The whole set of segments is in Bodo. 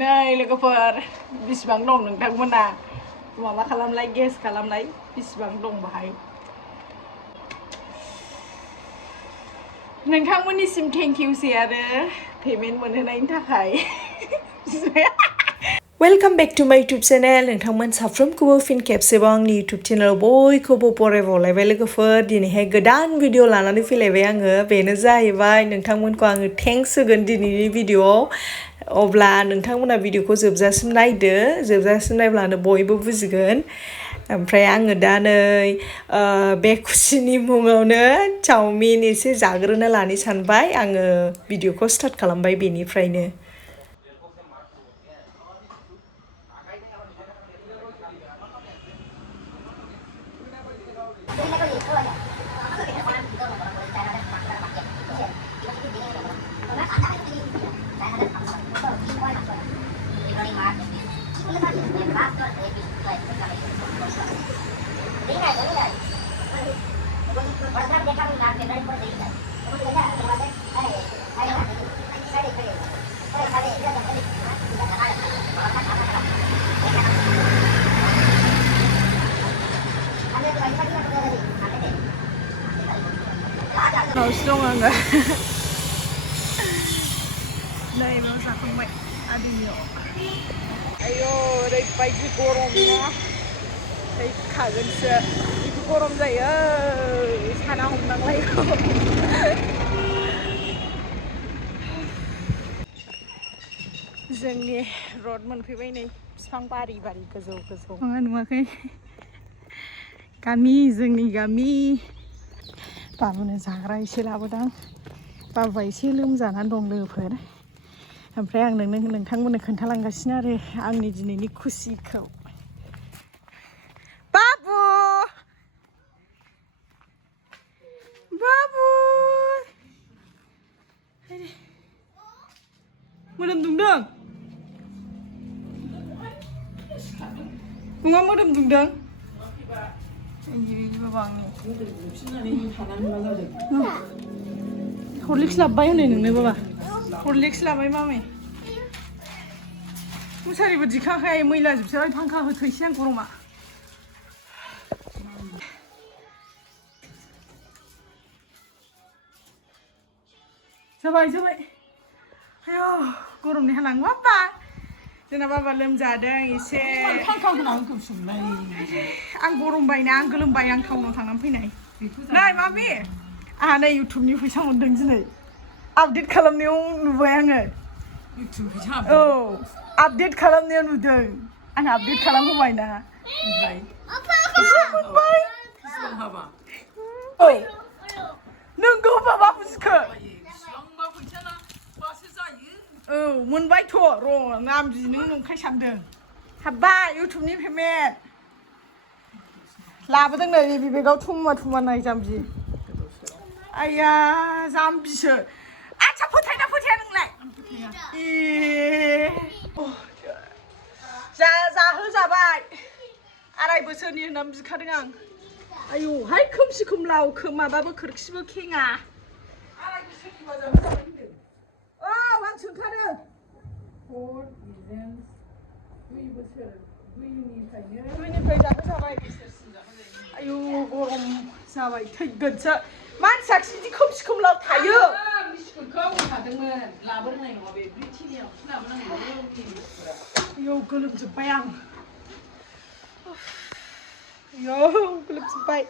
नै लोगोफोर बिसिबां दं नोंथांमोना माबा खालामलाय गेस खालामलाय बिसिबां दं बाहाय नोंथांमोननिसिम थेंक इउ से आरो पेमेन्ट मोनहोनायनि थाखाय वेलकाम बेक टू माय यूट्यूब चैनल नोंथांमोन साफ्रोमखौबो फिन खेबसेबाव आंनि यूट्यूब चैनल बयखौबो बरायबावलायबाय लोगोफोर दिनैहाय गोदान भिडिअ लानानै फैलायबाय आङो बेनो जाहैबाय नोंथांमोनखौ आङो थेंक्स होगोन दिनैनि भिडिअआव अब्ला नोंथांमोना भिडिअखौ जोबजासिम नायदो जोबजासिम नायब्लानो बयबो बुजिगोन ओमफ्राय आङो दा नै बे खुसिनि मुङावनो चाउमिन एसे जाग्रोनो लानो सानबाय आङो भिडिअखौ स्टार्ट खालामबाय बेनिफ्रायनो Naus dong enggak? Đây nó ra không mạnh đi nhiều. Ayo, đây bay đi korom nha. Đây cả gần xe đi korom dậy sana không đang lấy. जोंनि रड मोनफैबाय नै बिफां बारि बारि गोजौ गोजौ नुवाखै गामि जोंनि गामि बाबुनो जाग्रा एसे लाबोदां बाबुआ एसे लोमजानानै दं लोगोफोर ओमफ्राय आं नोंथांमोननो खोन्थालांगासिनो आरो आंनि दिनैनि खुसिखौ बाबु बाबु मोदोम दुंदों नङा मोदोम दुंदों हरलिक्स लाबोबाय हनै नोंनो बाबा हरलिक्स लाबाय मामि मुसारिबो दिखांखाय मैला जोबसै फांखा होथैसै आं गरमा जाबाय जाबाय आयौ गरमनि हालाङो बाबा जोंना बाबा लोमजादों एसे आं गरम बायना आं गोलोमबाय आं टाउनाव थांनानै फैनाय नै मामि आंहा नै इउटुबनि फैसा मोनदों दिनै आपडेट खालामनायाव नुबाय आङो औ आपडेट खालामनायाव नुदों आं आपडेट खालामहोबायना मोनबाय नोंगौ बाबा बुजिखो औ मोनबायथ' र' नामजि नों नंखाय सानदों हाब्बाय इउटुबनि पेमेन्ट लाबोदों नै नैबे बेगाव थुमा थुमा नाय जाम्बि आइया जाम्बिसो आच्छा फोथायना फोथाया नोंलाय ए जाहोजाबाय 2.5 बोसोरनि होननानै बिखादों आं आयौहाय खोमसि खोमलाव माबाबो खोरखिबो खेङा 2.5 बोसोरनिबा जाहोजाबाय होनदों आं सोंखादों 4 बिजोंस 2 बोसोर 2निफ्राय जाहोजाबाय आयु गरम जाबाय थैगोनसो मानसियासो बिदि खोमसि खोमलाव थायो बिस्कुटखौ होखादोंमोन लाबोनाय नङा बे ब्रिटिनियाव लाबोनांगौ आयौ गोलोमजोब्बाय आं आयौ गोलोमजोब्बाय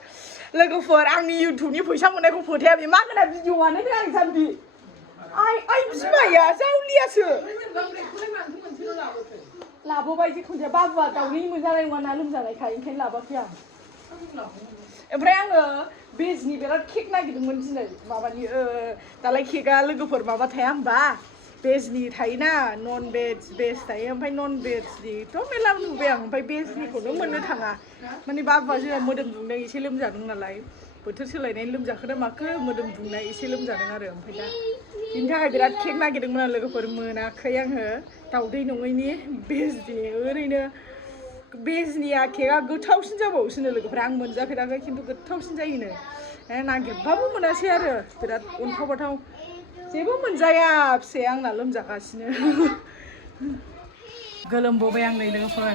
लोगोफोर आंनि इउटुबनि फैसा मोननायखौ फोथाया बे मा गोना भिडिअआनो आं जाम्बि आइ बिमाया जावलियासो लाबोबाय जिखुनु जाया बाबुआ दाउनि मोनजानाय नङा ना लोमजानायखाय ओंखायनो लाबोआखै आं ओमफ्राय आङो बेजनि बिराद केक नागिरदोंमोन दिनै माबानि दालाय केकआ लोगोफोर माबा थाया होमबा बेजनि थायोना नन भेज भेज थायो ओमफ्राय नन भेजनिथ' मेरला नुबाय आं ओमफ्राय भेजनिखौनो मोननो थाङा माने बाबुआ जोंहा मोदोम दुंनाय एसे लोमजादों नालाय बोथोर सोलायनाय लोमजाखोना माखो मोदोम दुंनाय एसे लोमजादों आरो ओमफ्राय दा बिनि थाखाय बिराद केक नागिरदोंमोन आं लोगोफोर मोनाखै आङो दाउदै नङैनि भेजनि ओरैनो बेजनिया केकआ गोथावसिन जाबावोसोनो लोगोफोर आं मोनजाफेराखै खिन्थु गोथावसिन जायोनो नागिरबाबो मोनासै आरो बिराद अन्थाव बाथाव जेबो मोनजाया फिसाया आंना लोमजागासिनो गोलोमबोबाय आं नै लोगोफोर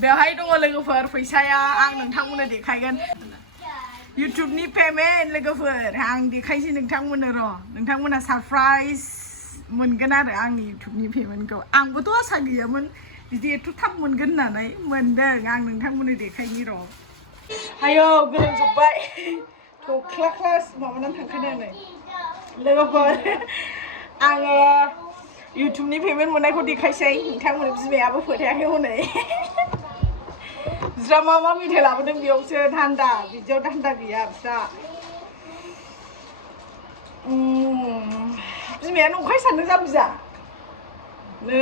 बेवहाय दङ लोगोफोर फैसाया आं नोंथांमोननो देखायगोन इउटुबनि पेमेन्ट लोगोफोर आं देखायसै नोंथांमोननो र' नोंथांमोना सरप्राइज मोनगोन आरो आंनि इउटुबनि पेमेन्टखौ आंबोथ' आसा गैयामोन बिदि एथ' थाब मोनगोन होननानै मोनदों आं नोंथांमोननो देखायनि र' आयौ गोलोमजोब्बाय थख्ला क्लास माबानानै थांखादों नै लोगोफोर आङो इउटुबनि पेमेन्ट मोननायखौ देखायसै नोंथांमोन बिमायाबो फोथायाखै हनै बिस्रा मा मेथाइ लाबोदों बेयावसो थान्दा बिदियाव थान्दा गैया बिस्रा बिमाया नंखाय सानदों जाबिजा नै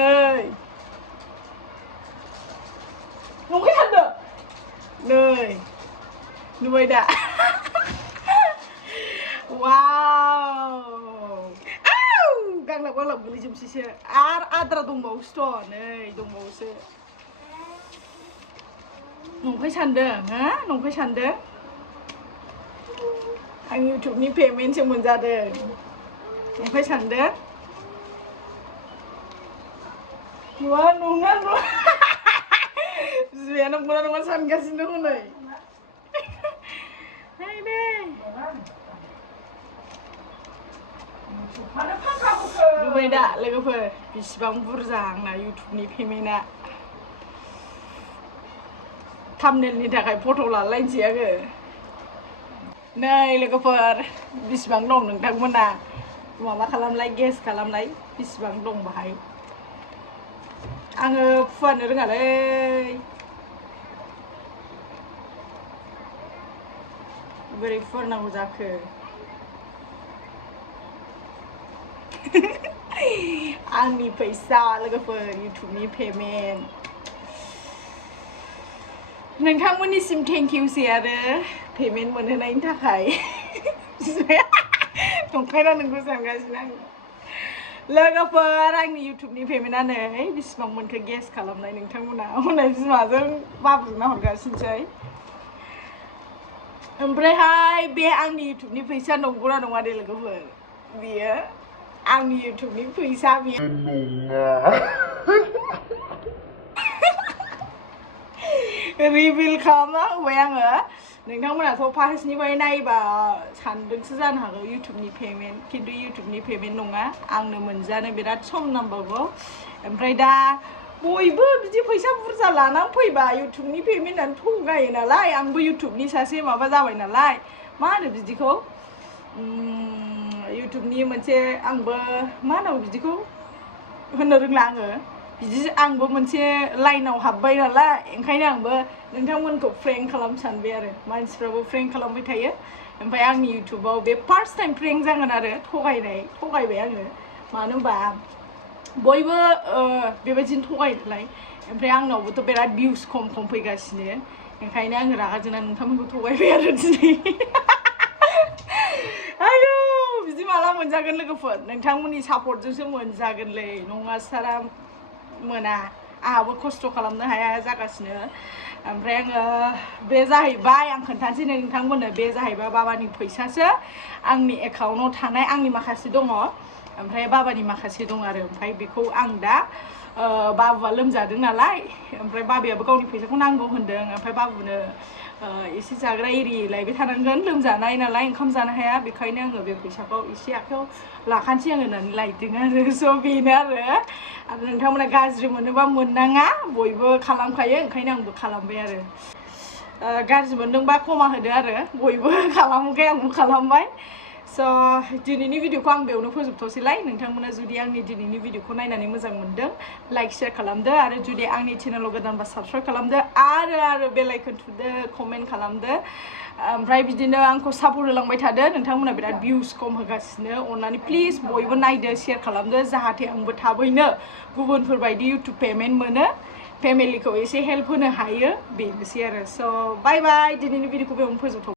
नंखाय सानदों नै नुबाय दा वाव गांलाब गांलाब गोलैजोबसैसो आरो आद्रा दंबावोसोथ' नै दंबावोसो नंखाय सानदों हा नंखाय सानदों आं इउटुबनि पेमेन्टसो मोनजादों नंखाय सानदों नुवा नङा नङा बिमाया नंगौना नङा सानगासिनो हनै नुबाय दा लोगोफोर बेसेबां बुरजा आंना इउटुबनि पेमेन्टआ थाम्बनेलनि थाखाय फट' लालायनोसै आङो नै लोगोफोर बेसेबां दं नोंथांमोना माबा खालामलाय गेस खालामलाय बेसेबां दं बाहाय आङो फुवानो रोङालै बोरै फुवारनांगौ जाखो आंनि फैसा लोगोफोर इउटुबनि पेमेन्ट नोंथांमोननिसिम थेंक इउसै आरो पेमेन्ट मोनहोनायनि थाखाय नंखायना नोंखौ सानगासिनो आं लोगोफोर आंनि इउटुबनि पेमेन्टआ नै बेसेबां मोनखो गेस खालामनाय नोंथांमोना हनै बिमाजों बाबुजों हरगासिनोसै ओमफ्रायहाय बे आंनि इउटुबनि फैसा नंगौना नङा दे लोगोफोर बेयो आंनि इउटुबनि फैसा बेयो नङा रिभिल खालामना होबाय आङो नोंथांमोनाथ' फार्स्टनिफ्राय नायबा सानदोंसो जानो हागौ इउटुबनि पेमेन्ट खिन्थु इउटुबनि पेमेन्ट नङा आंनो मोनजानो बिराद सम नांबावगौ ओमफ्राय दा बयबो बिदि फैसा बुरजा लानानै फैबा इउटुबनि पेमेन्टआनो थगायो नालाय आंबो इउटुबनि सासे माबा जाबाय नालाय मा होनो बिदिखौ इउटुबनि मोनसे आंबो मा होनांगौ बिदिखौ होननो रोंला आङो बिदि आंबो मोनसे लाइनाव हाबबाय नालाय ओंखायनो आंबो नोंथांमोनखौ प्रेंक खालामनो सानबाय आरो मानसिफ्राबो प्रेंक खालामबाय थायो ओमफ्राय आंनि इउटुबाव बे फार्स्ट टाइम प्रेंक जागोन आरो थगायबाय आङो मानो होनबा बयबो बेबायदिनो थगायो नालाय ओमफ्राय आंनावबोथ' बिराद भिउस खम फैगासिनो ओंखायनो आङो रागा जोंनानै नोंथांमोनखौ थगायबाय आरो दिनै आयौ बिदि माला मोनजागोन लोगोफोर नोंथांमोननि सापर्टजोंसो मोनजागोनलै नङा सारा मोना आंहाबो खस्थ' खालामनो हाया जागासिनो ओमफ्राय आङो बे जाहैबाय आं खोन्थानोसै नोंथांमोननो बे जाहैबाय बाबानि फैसासो आंनि एकाउन्टाव थानाय आंनि माखासे दङ ओमफ्राय बाबानि माखासे दं आरो ओमफ्राय बेखौ आं दा बाबुआ लोमजादों नालाय ओमफ्राय बाबायाबो गावनि फैसाखौ नांगौ होनदों ओमफ्राय बाबुनो एसे जाग्रा एरि लायबाय थानांगोन लोमजानाय नालाय ओंखाम जानो हाया बेखायनो आङो बे फैसाखौ एसे आखायाव लाखानोसै आङो होननानै लायदों आरो स' बेनो आरो नोंथांमोना गाज्रि मोनोबा मोननाङा बयबो खालामखायो ओंखायनो आंबो खालामबाय आरो गाज्रि मोनदोंबा खमा होदो आरो बयबो खालामोखाय आंबो खालामबाय स' दिनैनि भिडिअखौ आं बेयावनो फोजोबथ'सैलाय नोंथांमोना जुदि आंनि दिनैनि भिडिअखौ नायनानै मोजां मोनदों लाइक शेयार खालामदो आरो जुदि आंनि चेनेलाव गोदानबा साबस्क्राइब खालामदो आरो बेल आइकन थुदो कमेन्ट खालामदो ओमफ्राय बिदिनो आंखौ सापर्ट होलांबाय थादो नोंथांमोना बिराद भिउस खम होगासिनो अननानै प्लिज बयबो नायदो शेयार खालामदो जाहाथे आंबो थाबैनो गुबुनफोरबायदि इउटुब पेमेन्ट मोनो फेमिलिखौ एसे हेल्प होनो हायो बेनोसै आरो स' बाय बाय दिनैनि भिडिअखौ बेयावनो फोजोबथ'